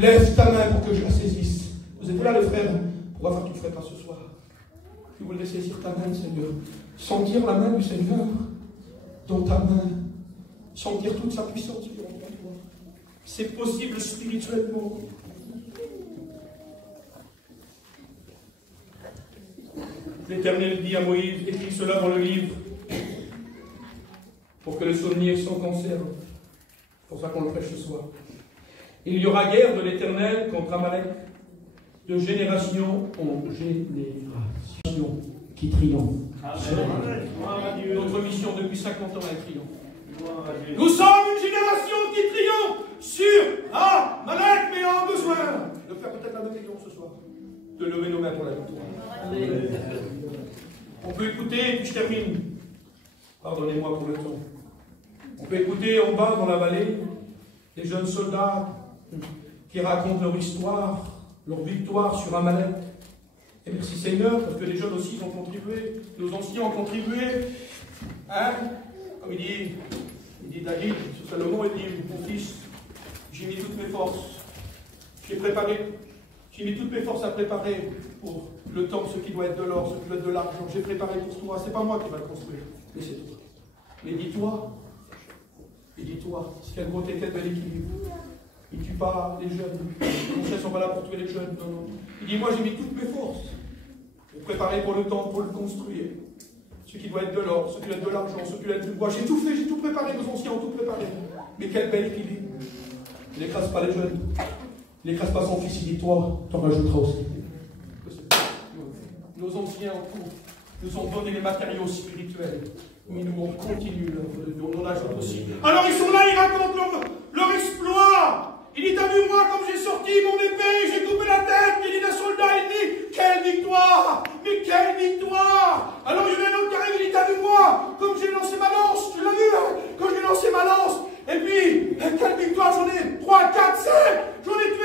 lève ta main pour que je la saisisse. Vous êtes là les frères? Pourquoi tu ne ferais pas ce soir? Tu voudrais saisir ta main, Seigneur. Sentir la main du Seigneur dans ta main. Sentir toute sa puissance qui est en toi. C'est possible spirituellement. L'Éternel dit à Moïse, écris cela dans le livre, pour que le souvenir s'en conserve. C'est pour ça qu'on le fait ce soir. Il y aura guerre de l'Éternel contre Amalek, de génération en génération, qui triomphe. Notre mission depuis 50 ans est triomphe. Nous sommes une génération qui triomphe sur Amalek, mais en besoin de faire peut-être la même union ce soir, de lever nos mains pour la victoire. On peut écouter, et puis je termine. Pardonnez-moi pour le temps. On peut écouter en bas dans la vallée les jeunes soldats qui racontent leur histoire, leur victoire sur Amalek. Et merci Seigneur, parce que les jeunes aussi ont contribué, nos anciens ont contribué. Hein? Comme il dit David, sur Salomon, il dit, mon fils, j'ai mis toutes mes forces. J'ai mis toutes mes forces à préparer pour le temps, ce qui doit être de l'or, ce qui doit être de l'argent. J'ai préparé pour toi. C'est pas moi qui va le construire, mais c'est toi. Mais dis-toi, si un gros était bel équilibre, il ne tue pas les jeunes. Les conseils ne sont pas là pour tuer les jeunes. Non, non. Il dit, moi j'ai mis toutes mes forces pour préparer pour le temps, pour le construire. Ce qui doit être de l'or, ce qui doit être de l'argent, ce qui doit être du bois. J'ai tout fait, j'ai tout préparé, nos anciens ont tout préparé. Mais quel bel équilibre. Il n'écrase pas les jeunes. Il n'écrase pas son fils, il dit, toi, t'en rajouteras aussi. Nos anciens nous ont donné les matériaux spirituels, mais nous on continue l'œuvre de Dieu, on en ajoute aussi. Alors ils sont là, ils racontent leur exploit. Il dit, t'as vu moi, comme j'ai sorti mon épée, j'ai coupé la tête, il dit d'un soldat, il dit, quelle victoire, mais quelle victoire. Alors il y en a un autre qui arrive, il dit, t'as vu moi, comme j'ai lancé ma lance, tu l'as vu, hein, quand j'ai lancé ma lance, et puis, quelle victoire, j'en ai 3, 4, 5, j'en ai tué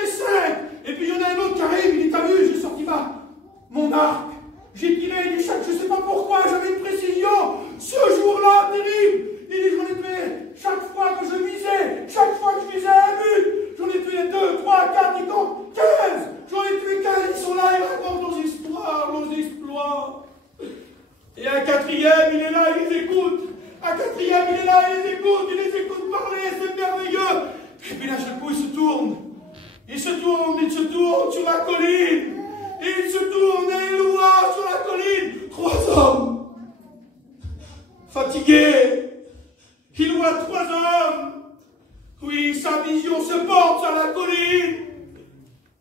3 hommes. Oui, sa vision se porte sur la colline.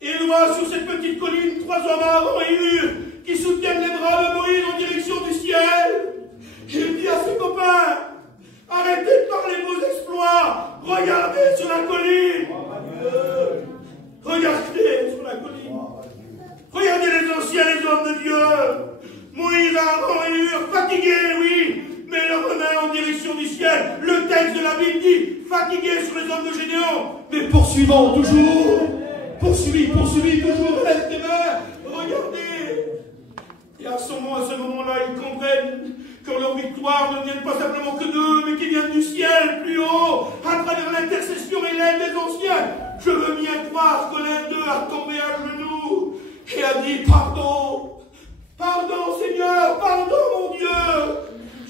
Il voit sur cette petite colline 3 hommes à Aaron et Hur qui soutiennent les bras de Moïse en direction du ciel. Il dit à ses copains, arrêtez de parler vos exploits, regardez sur la colline. Regardez sur la colline. Regardez les anciens, les hommes de Dieu. Moïse, Aaron et Hur, fatigués, oui, mais leurs mains en direction du ciel. Le texte de la Bible dit, fatigués sur les hommes de Gédéon, mais poursuivant toujours. Poursuivez toujours, lève tes mains, regardez. Et à ce moment-là, ils comprennent que leur victoire ne vient pas simplement que d'eux, mais qui vient du ciel, plus haut, à travers l'intercession et l'aide des anciens. Je veux bien croire que l'un d'eux a tombé à genoux et a dit, pardon, Seigneur, pardon mon Dieu.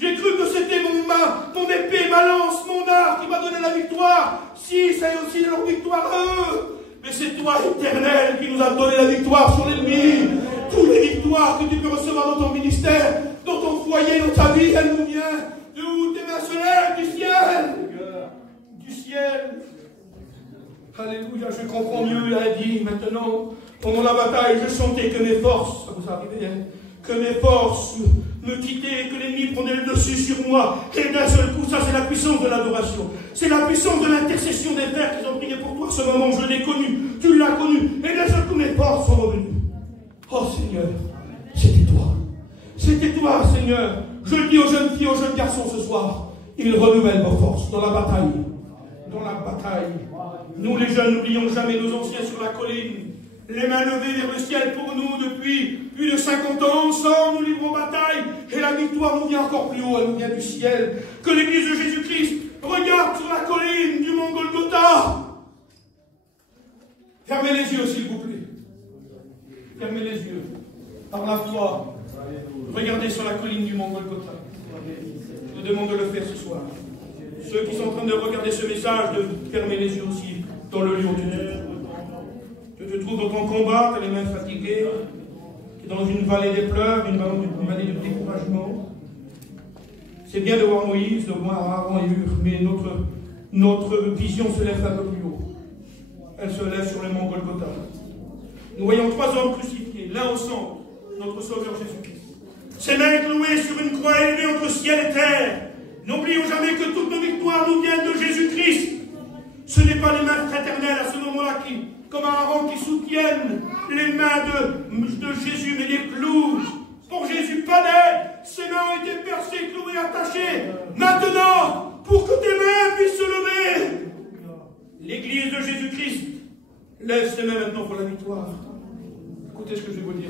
J'ai cru que c'était mon épée, ma lance, mon arc qui m'a donné la victoire. Si, c'est aussi leur victoire à eux. Mais c'est toi, Éternel, qui nous a donné la victoire sur l'ennemi. Toutes les victoires que tu peux recevoir dans ton ministère, dans ton foyer, dans ta vie, elles nous viennent de où tes mains se lèvent, du ciel. Du ciel. Alléluia, je comprends mieux, il a dit maintenant, pendant la bataille, je sentais que mes forces, ça vous arrive, hein, que mes forces me quittaient, que l'ennemi prenait le dessus sur moi, et d'un seul coup, ça c'est la puissance de l'adoration, c'est la puissance de l'intercession des frères qui ont prié pour toi, ce moment, je l'ai connu, tu l'as connu, et d'un seul coup, mes forces sont revenues. Oh Seigneur, c'était toi, Seigneur. Je le dis aux jeunes filles, aux jeunes garçons ce soir, ils renouvellent vos forces dans la bataille. Dans la bataille. Nous les jeunes, n'oublions jamais nos anciens sur la colline, les mains levées vers le ciel pour nous depuis plus de 50 ans, ensemble nous livrons bataille, et la victoire nous vient encore plus haut, elle nous vient du ciel. Que l'église de Jésus-Christ regarde sur la colline du mont Golgotha. Fermez les yeux s'il vous plaît. Fermez les yeux. Par la foi, regardez sur la colline du mont Golgotha. Je vous demande de le faire ce soir. Ceux qui sont en train de regarder ce message, de fermer les yeux aussi dans le lieu où tu te trouves. Tu te trouves dans ton combat, tu as les mains fatiguées, tu es dans une vallée des pleurs, une vallée de découragement. C'est bien de voir Moïse, de voir Aaron et Hur, mais notre vision se lève un peu plus haut. Elle se lève sur le mont Golgotha. Nous voyons 3 hommes crucifiés, l'un au centre, notre Sauveur Jésus-Christ. Ses mains clouées sur une croix élevée entre ciel et terre. N'oublions jamais que toutes nos victoires nous viennent de Jésus-Christ. Ce n'est pas les mains fraternelles à ce moment-là comme Aaron, qui soutiennent les mains de Jésus, mais les clous. Pour Jésus, pas d'aide. Ses mains ont été percées, clouées, attachées. Maintenant, pour que tes mains puissent se lever, l'Église de Jésus-Christ lève ses mains maintenant pour la victoire. Écoutez ce que je vais vous dire.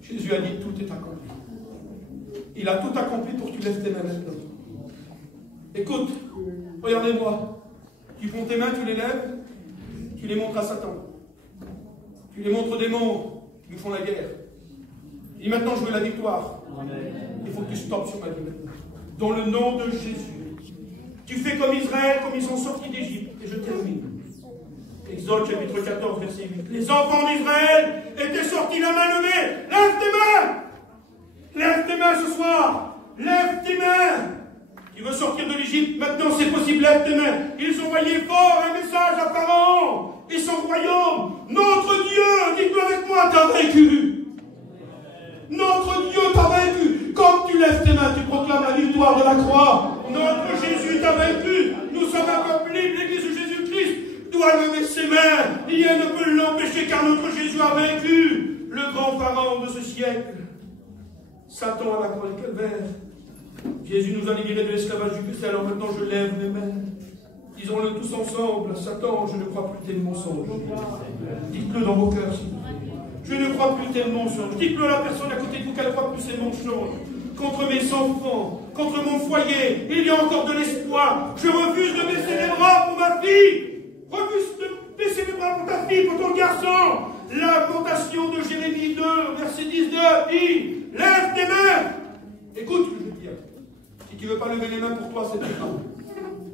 Jésus a dit, tout est accompli. Il a tout accompli pour que tu lèves tes mains maintenant. Écoute, regardez-moi. Tu prends tes mains, tu les lèves, tu les montres à Satan. Tu les montres aux démons qui nous font la guerre. Et maintenant, je veux la victoire. Il faut que tu stoppes sur ma vie maintenant. Dans le nom de Jésus. Tu fais comme Israël, comme ils sont sortis d'Égypte. Et je termine. Exode chapitre 14, verset 8. Les enfants d'Israël étaient sortis la main levée. Lève tes mains! Lève tes mains ce soir. Lève tes mains. Tu veux sortir de l'Égypte, maintenant c'est possible, lève tes mains. Ils envoyaient fort un message à Pharaon et son royaume. Notre Dieu, dites-le avec moi, t'a vaincu. Notre Dieu t'a vaincu. Comme tu lèves tes mains, tu proclames la victoire de la croix. Notre Jésus t'a vaincu. Nous sommes accomplis. L'Église de Jésus-Christ doit lever ses mains. Rien ne peut l'empêcher car notre Jésus a vaincu le grand pharaon de ce siècle. Satan à la croix du calvaire. Jésus nous a libérés de l'esclavage du péché, alors maintenant je lève mes mains. Disons-le tous ensemble. Satan, je ne crois plus tes mensonges. Dites-le dans vos cœurs, s'il vous plaît. Je ne crois plus tes mensonges. Dites-le à la personne à côté de vous qu'elle ne croit plus ces mensonges. Contre mes enfants, contre mon foyer, il y a encore de l'espoir. Je refuse de baisser les bras pour ma fille. Refuse de baisser les bras pour ta fille, pour ton garçon. Lamentation de Jérémie 2, verset 19, dit, lève tes mains. Écoute ce que je veux dire. Si tu ne veux pas lever les mains pour toi, c'est différent.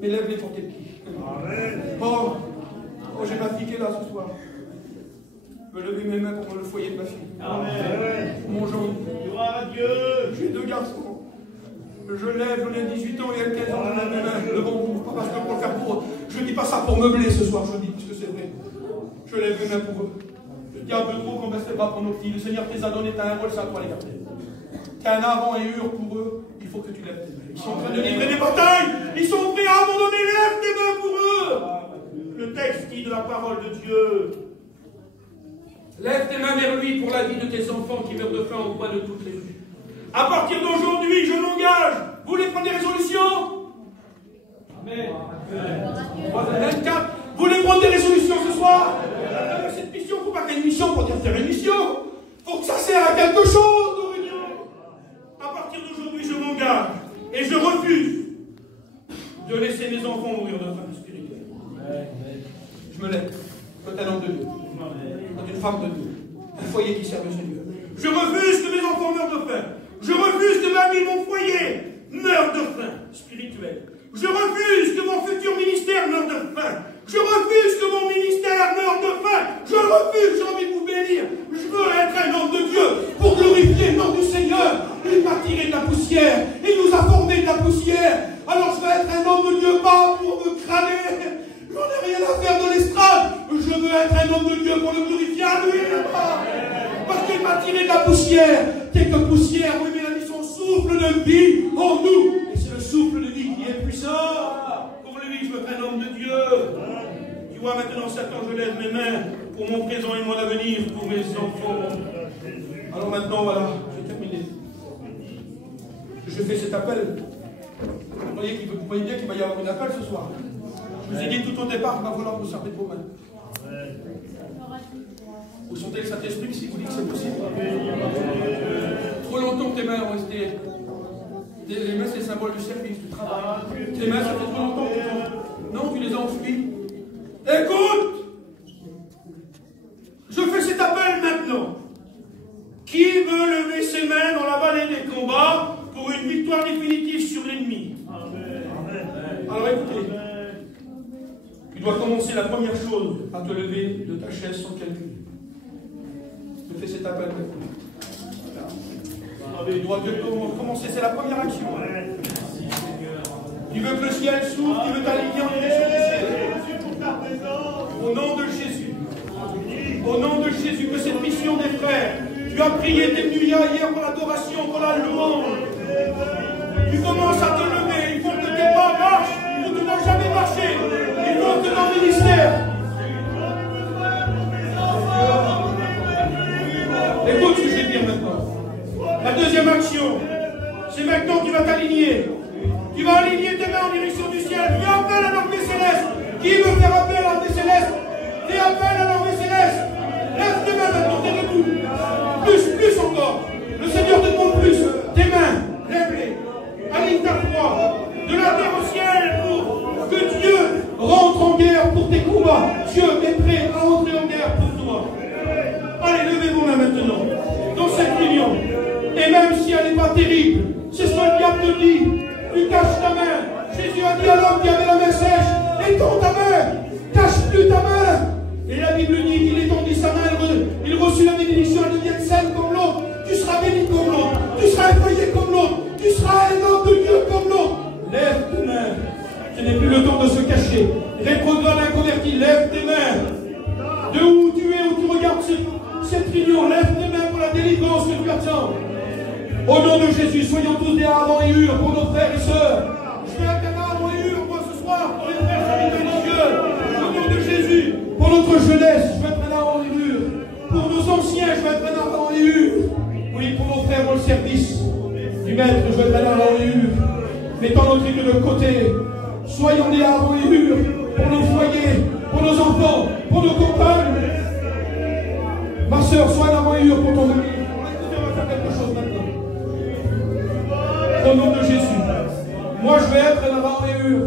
Mais lève-les pour tes petits. Oh, j'ai ma fille qui est là ce soir. Je veux lever mes mains pour le foyer de ma fille. Amen. Mon Jean. Gloire à Dieu. J'ai 2 garçons. Je lève, j'en ai 18 ans et elle 15 ans, je lève mes mains devant vous. Pas parce que pour le faire pour eux. Je ne dis pas ça pour meubler ce soir, je dis parce que c'est vrai. Je lève mes mains pour eux. Je dis un peu trop qu'on baisse les bras pour nos petits. Le Seigneur te les a donnés, t'as un rôle, c'est à toi les garder. T'as un avant et ur pour eux, il faut que tu lèves tes mains. Ils sont en train de livrer des batailles, ils sont prêts à abandonner, lève tes mains pour eux. Le texte dit de la parole de Dieu. Lève tes mains vers lui pour la vie de tes enfants qui meurent de faim au coin de toutes les rues. À partir d'aujourd'hui, je m'engage. Vous voulez prendre des résolutions? Amen. 24. Vous voulez prendre des résolutions ce soir? Cette mission, il ne faut pas qu'il y ait une mission pour dire faire une mission. Il faut que ça sert à quelque chose, nos réunions. À partir d'aujourd'hui, je m'engage. Et je refuse de laisser mes enfants mourir de faim spirituelle. Je me lève. Je suis un homme de Dieu. Je suis une femme de Dieu. Un foyer qui sert le Seigneur. Je refuse que mes enfants meurent de faim. Je refuse que ma vie, mon foyer, meure de faim spirituelle. Je refuse que mon futur ministère meure de faim. Je refuse que mon ministère meure de faim. Je refuse, j'ai envie de vous bénir. Je veux être un homme de Dieu pour glorifier le nom du Seigneur. Il m'a tiré de la poussière. Il nous a formé de la poussière. Alors je veux être un homme de Dieu, pas pour me crâner. J'en ai rien à faire de l'estrade. Je veux être un homme de Dieu pour le glorifier à lui là-bas. Parce qu'il m'a tiré de la poussière. Quelques poussières, oui, mais il a mis son souffle de vie en nous. Et c'est le souffle de vie qui est puissant. Pour lui, je veux être un homme de Dieu. Tu vois, maintenant, Satan, je lève mes mains pour mon présent et mon avenir, pour mes enfants. Alors maintenant, voilà, j'ai terminé. Je fais cet appel. Vous voyez bien qu'il va y avoir un appel ce soir. Je vous ai dit tout au départ qu'il va falloir vous servir de vos mains. Vous sentez le Saint-Esprit si vous dites que c'est possible? Trop longtemps tes mains ont resté. Les mains, c'est le symbole du service, du travail. Tes mains, ça fait trop longtemps que non, tu les as enfuies. Écoute! Je fais cet appel maintenant. Qui veut lever ses mains dans la vallée des combats pour une victoire définitive sur l'ennemi? Alors écoutez. Tu dois commencer la première chose à te lever de ta chaise sans calcul. Je fais cet appel maintenant. Tu dois commencer, c'est la première action. Tu veux que le ciel s'ouvre, tu veux t'aligner en direction du ciel. Au nom de Jésus. Au nom de Jésus, que cette mission des frères, tu as prié, tu es venu hier pour l'adoration, pour la louange. Tu commences à te lever, il faut que tes pas marchent, où tu n'as jamais marché. Il faut que dans le ministère. Écoute ce que je vais dire maintenant. La deuxième action, c'est maintenant que tu vas t'aligner. Tu vas aligner tes mains en direction du ciel. Fais appel à l'armée céleste. Qui veut faire appel à l'armée céleste? Fais appel à l'armée céleste. Lève tes mains maintenant, t'es debout. Plus encore. Le Seigneur te demande plus. Tes mains, lève-les. Aligne ta foi. De la terre au ciel pour que Dieu rentre en guerre pour tes combats. Dieu est prêt à entrer en guerre pour toi. Allez, levez vos mains maintenant. Dans cette union. Et même si elle n'est pas terrible, c'est ce que le diable te dit. Tu caches ta main. Jésus a dit à l'homme qui avait la main sèche, étends ta main. Cache-tu ta main. Et la Bible dit qu'il étendit sa main, il reçut la bénédiction, elle devient saine comme l'autre. Tu seras béni comme l'autre. Tu seras effrayé comme l'autre. Tu seras un homme de Dieu comme l'autre. Lève tes mains. Ce n'est plus le temps de se cacher. Rétrograde inconverti, lève tes mains. De où tu es, où tu regardes cette réunion, lève tes mains pour la délivrance que tu attends. Au nom de Jésus, soyons tous des avant et hur pour nos frères et sœurs. Je vais être un avant et hur, moi, ce soir, pour les frères et religieux. Au nom de Jésus, pour notre jeunesse, je vais être un avant et hur. Pour nos anciens, je vais être un avant et hur. Oui, pour nos frères dans le service du Maître, je vais être un avant et hur. Mettons notre île de côté. Soyons des avant et hur pour nos foyers, pour nos enfants, pour nos compagnes. Ma soeur, sois un avant et hur pour ton ami. On va faire quelque chose maintenant. Au nom de Jésus. Moi, je vais être un avant et hur.